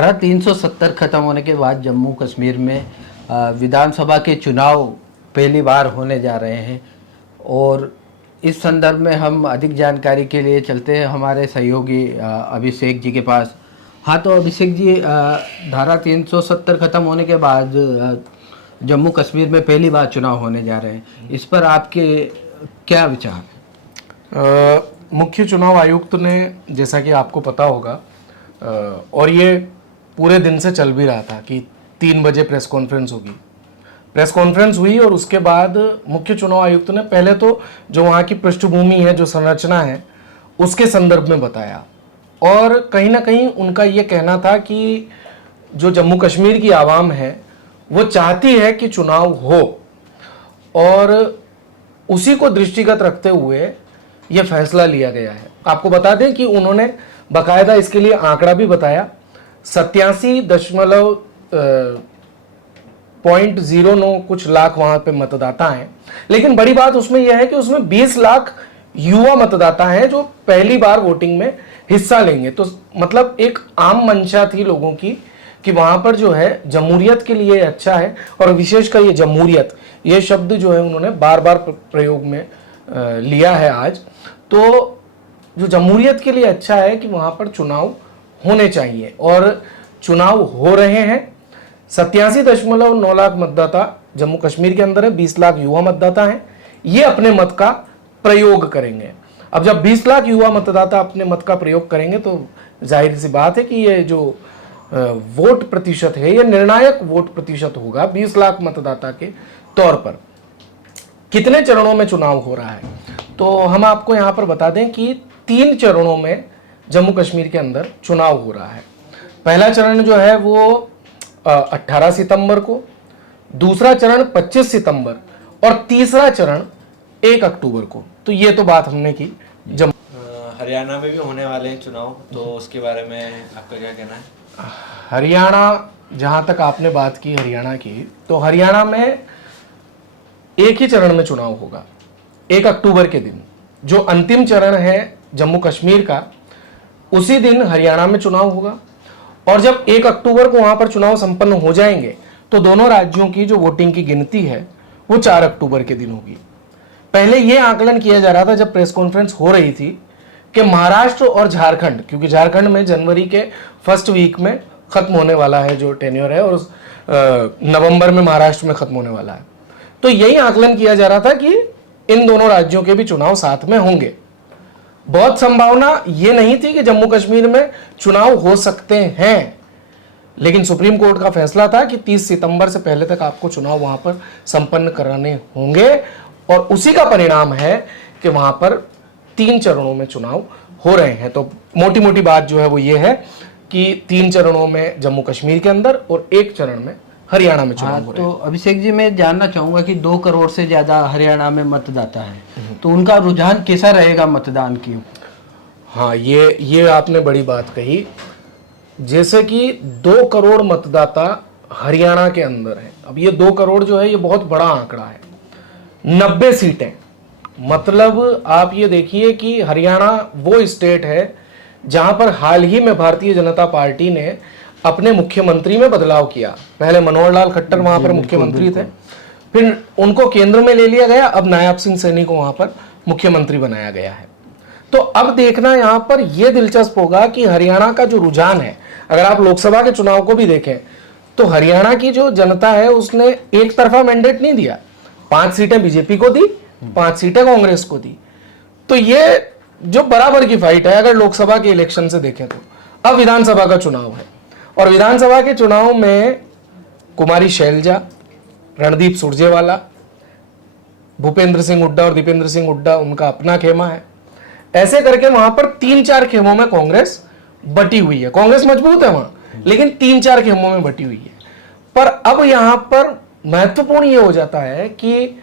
धारा 370 खत्म होने के बाद जम्मू कश्मीर में विधानसभा के चुनाव पहली बार होने जा रहे हैं और इस संदर्भ में हम अधिक जानकारी के लिए चलते हैं हमारे सहयोगी अभिषेक जी के पास। हाँ, तो अभिषेक जी, धारा 370 खत्म होने के बाद जम्मू कश्मीर में पहली बार चुनाव होने जा रहे हैं, इस पर आपके क्या विचार? मुख्य चुनाव आयुक्त ने, जैसा कि आपको पता होगा, और ये पूरे दिन से चल भी रहा था कि 3 बजे प्रेस कॉन्फ्रेंस होगी। प्रेस कॉन्फ्रेंस हुई और उसके बाद मुख्य चुनाव आयुक्त ने पहले तो जो वहाँ की पृष्ठभूमि है, जो संरचना है, उसके संदर्भ में बताया। और कहीं ना कहीं उनका ये कहना था कि जो जम्मू कश्मीर की आवाम है वो चाहती है कि चुनाव हो, और उसी को दृष्टिगत रखते हुए ये फैसला लिया गया है। आपको बता दें कि उन्होंने बाकायदा इसके लिए आंकड़ा भी बताया। 87.09 कुछ लाख वहां पे मतदाता हैं, लेकिन बड़ी बात उसमें यह है कि उसमें 20 लाख युवा मतदाता हैं जो पहली बार वोटिंग में हिस्सा लेंगे। तो मतलब एक आम मंशा थी लोगों की कि वहां पर जो है जमहूरियत के लिए अच्छा है, और विशेषकर ये जमहूरियत, ये शब्द जो है उन्होंने बार बार प्रयोग में लिया है आज। तो जो जमहूरियत के लिए अच्छा है कि वहां पर चुनाव होने चाहिए, और चुनाव हो रहे हैं। 87.9 लाख मतदाता जम्मू कश्मीर के अंदर है, 20 लाख युवा मतदाता हैं, ये अपने मत का प्रयोग करेंगे। अब जब 20 लाख युवा मतदाता अपने मत का प्रयोग करेंगे तो जाहिर सी बात है कि ये जो वोट प्रतिशत है, ये निर्णायक वोट प्रतिशत होगा 20 लाख मतदाता के तौर पर। कितने चरणों में चुनाव हो रहा है, तो हम आपको यहाँ पर बता दें कि 3 चरणों में जम्मू कश्मीर के अंदर चुनाव हो रहा है। पहला चरण जो है वो 18 सितंबर को, दूसरा चरण 25 सितंबर और तीसरा चरण 1 अक्टूबर को। तो ये तो बात हमने की। हरियाणा में भी होने वाले हैं चुनाव, तो उसके बारे में आपका क्या कहना है? हरियाणा, जहाँ तक आपने बात की हरियाणा की, तो हरियाणा में एक ही चरण में चुनाव होगा 1 अक्टूबर के दिन। जो अंतिम चरण है जम्मू कश्मीर का, उसी दिन हरियाणा में चुनाव होगा। और जब 1 अक्टूबर को वहां पर चुनाव संपन्न हो जाएंगे तो दोनों राज्यों की जो वोटिंग की गिनती है वो 4 अक्टूबर के दिन होगी। पहले यह आकलन किया जा रहा था जब प्रेस कॉन्फ्रेंस हो रही थी कि महाराष्ट्र और झारखंड, क्योंकि झारखंड में जनवरी के फर्स्ट वीक में खत्म होने वाला है जो टेन्योर है, और नवंबर में महाराष्ट्र में खत्म होने वाला है, तो यही आकलन किया जा रहा था कि इन दोनों राज्यों के भी चुनाव साथ में होंगे। बहुत संभावना ये नहीं थी कि जम्मू कश्मीर में चुनाव हो सकते हैं, लेकिन सुप्रीम कोर्ट का फैसला था कि 30 सितंबर से पहले तक आपको चुनाव वहां पर संपन्न कराने होंगे, और उसी का परिणाम है कि वहां पर 3 चरणों में चुनाव हो रहे हैं। तो मोटी मोटी बात जो है वो ये है कि 3 चरणों में जम्मू कश्मीर के अंदर और 1 चरण में हरियाणा में चुनाव हो रहे हैं। तो अभिषेक जी, मैं जानना चाहूंगा कि 2 करोड़ से ज्यादा हरियाणा में मतदाता है, तो उनका रुझान कैसा रहेगा मतदान की? हाँ, ये आपने बड़ी बात कही। जैसे कि 2 करोड़ मतदाता हरियाणा के अंदर है। अब ये 2 करोड़ जो है ये बहुत बड़ा आंकड़ा है। 90 सीटें, मतलब आप ये देखिए कि हरियाणा वो स्टेट है जहां पर हाल ही में भारतीय जनता पार्टी ने अपने मुख्यमंत्री में बदलाव किया। पहले मनोहर लाल खट्टर वहां पर मुख्यमंत्री थे, फिर उनको केंद्र में ले लिया गया, अब नायब सिंह सैनी को वहां पर मुख्यमंत्री बनाया गया है। तो अब देखना यहां पर यह दिलचस्प होगा कि हरियाणा का जो रुझान है, अगर आप लोकसभा के चुनाव को भी देखें तो हरियाणा की जो जनता है उसने एक तरफा मैंडेट नहीं दिया। 5 सीटें बीजेपी को दी, 5 सीटें कांग्रेस को दी। तो ये जो बराबर की फाइट है अगर लोकसभा के इलेक्शन से देखें तो। अब विधानसभा का चुनाव है, और विधानसभा के चुनाव में कुमारी शैलजा, रणदीप सुरजेवाला, भूपेंद्र सिंह हुड्डा और दीपेंद्र सिंह हुड्डा, उनका अपना खेमा है। ऐसे करके वहां पर 3-4 खेमों में कांग्रेस बटी हुई है। कांग्रेस मजबूत है वहां, लेकिन 3-4 खेमों में बटी हुई है। पर अब यहां पर महत्वपूर्ण यह हो जाता है कि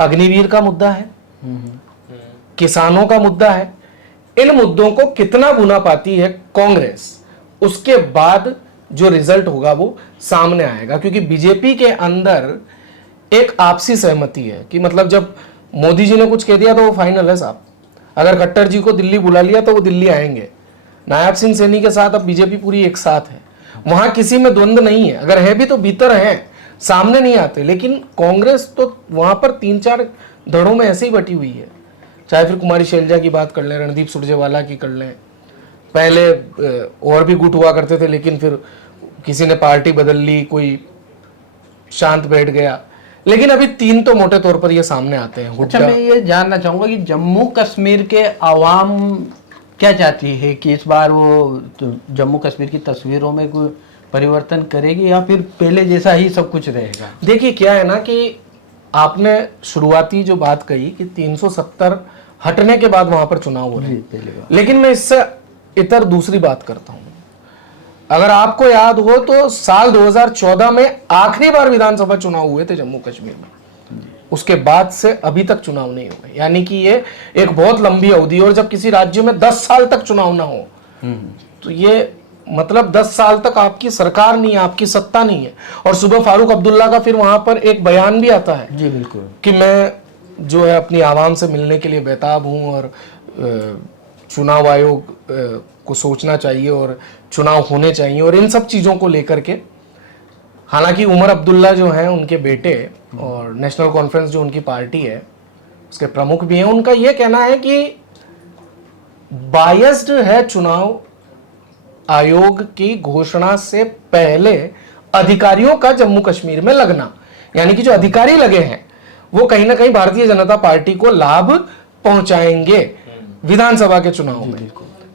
अग्निवीर का मुद्दा है, किसानों का मुद्दा है। इन मुद्दों को कितना भुना पाती है कांग्रेस, उसके बाद जो रिजल्ट होगा वो सामने आएगा। क्योंकि बीजेपी के अंदर एक आपसी सहमति है कि मतलब जब मोदी जी ने कुछ कह दिया तो वो फाइनल है साहब। अगर खट्टर जी को दिल्ली बुला लिया तो वो दिल्ली आएंगे। नायब सिंह सैनी के साथ अब बीजेपी पूरी एक साथ है। वहां किसी में द्वंद्व नहीं है, अगर है भी तो भीतर है, सामने नहीं आते। लेकिन कांग्रेस तो वहां पर 3-4 धड़ों में ऐसे ही बटी हुई है, चाहे फिर कुमारी शैलजा की बात कर लें, रणदीप सुरजेवाला की कर लें, पहले और भी गुट हुआ करते थे, लेकिन फिर किसी ने पार्टी बदल ली, कोई शांत बैठ गया, लेकिन अभी 3 तो मोटे तौर पर ये सामने आते हैं। अच्छा, मैं ये जानना चाहूंगा कि जम्मू कश्मीर के आवाम क्या चाहती है कि इस बार वो जम्मू कश्मीर की तस्वीरों में कोई परिवर्तन करेगी या फिर पहले जैसा ही सब कुछ रहेगा? देखिए क्या है ना कि आपने शुरुआती जो बात कही कि 370 हटने के बाद वहां पर चुनाव हो रहे हैं, लेकिन मैं इससे इतर दूसरी बात करता हूं। अगर आपको याद हो तो साल 2014 में आखिरी बार विधानसभा चुनाव हुए थे जम्मू कश्मीर में, उसके बाद से अभी तक चुनाव नहीं हुए, यानी कि ये एक बहुत लंबी अवधि। और जब किसी राज्य में 10 साल तक चुनाव ना हो तो ये मतलब 10 साल तक आपकी सरकार नहीं है, आपकी सत्ता नहीं है। और सुबह फारूक अब्दुल्ला का फिर वहां पर एक बयान भी आता है, जी बिल्कुल, कि मैं जो है अपनी आवाम से मिलने के लिए बेताब हूं और चुनाव आयोग को सोचना चाहिए और चुनाव होने चाहिए और इन सब चीज़ों को लेकर के। हालांकि उमर अब्दुल्ला जो हैं उनके बेटे और नेशनल कॉन्फ्रेंस जो उनकी पार्टी है उसके प्रमुख भी हैं, उनका यह कहना है कि बायस्ड है चुनाव आयोग की घोषणा से पहले अधिकारियों का जम्मू कश्मीर में लगना, यानी कि जो अधिकारी लगे हैं वो कहीं ना कहीं भारतीय जनता पार्टी को लाभ पहुंचाएंगे विधानसभा के चुनाव में।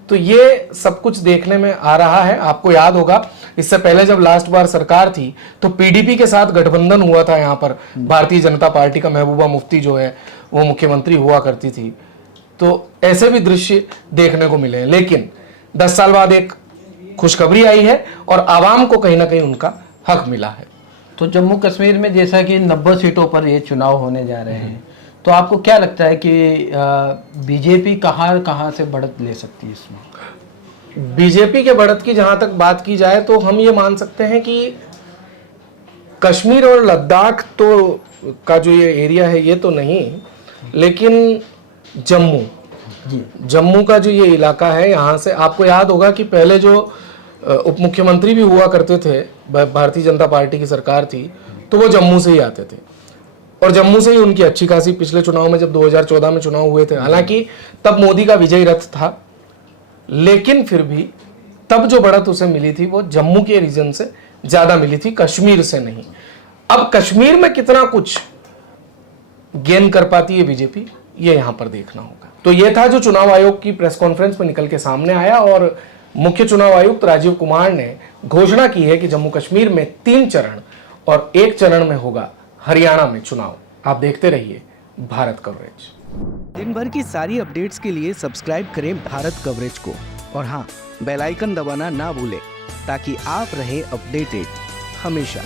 तो ये सब कुछ देखने में आ रहा है। आपको याद होगा इससे पहले जब लास्ट बार सरकार थी तो पीडीपी के साथ गठबंधन हुआ था, यहाँ पर भारतीय जनता पार्टी का महबूबा मुफ्ती जो है वो मुख्यमंत्री हुआ करती थी। तो ऐसे भी दृश्य देखने को मिले हैं, लेकिन 10 साल बाद एक खुशखबरी आई है और आवाम को कहीं ना कहीं उनका हक मिला है। तो जम्मू कश्मीर में जैसा कि 90 सीटों पर ये चुनाव होने जा रहे हैं, तो आपको क्या लगता है कि बीजेपी कहाँ से बढ़त ले सकती है इसमें? बीजेपी के बढ़त की जहां तक बात की जाए तो हम ये मान सकते हैं कि कश्मीर और लद्दाख तो का जो ये एरिया है ये तो नहीं, लेकिन जम्मू का जो ये इलाका है, यहाँ से आपको याद होगा कि पहले जो उप मुख्यमंत्री भी हुआ करते थे, भारतीय जनता पार्टी की सरकार थी, तो वो जम्मू से ही आते थे और जम्मू से ही उनकी अच्छी खासी पिछले चुनाव में जब 2014 में चुनाव हुए थे, हालांकि तब मोदी का विजयी रथ था, लेकिन फिर भी तब जो बढ़त उसे मिली थी वो जम्मू के रीजन से ज्यादा मिली थी, कश्मीर से नहीं। अब कश्मीर में कितना कुछ गेन कर पाती है बीजेपी, ये यहां पर देखना होगा। तो ये था जो चुनाव आयोग की प्रेस कॉन्फ्रेंस में निकल के सामने आया और मुख्य चुनाव आयुक्त राजीव कुमार ने घोषणा की है कि जम्मू कश्मीर में 3 चरण और 1 चरण में होगा हरियाणा में चुनाव। आप देखते रहिए भारत कवरेज। दिन भर की सारी अपडेट्स के लिए सब्सक्राइब करें भारत कवरेज को और हाँ, बेल आइकन दबाना ना भूलें ताकि आप रहे अपडेटेड हमेशा।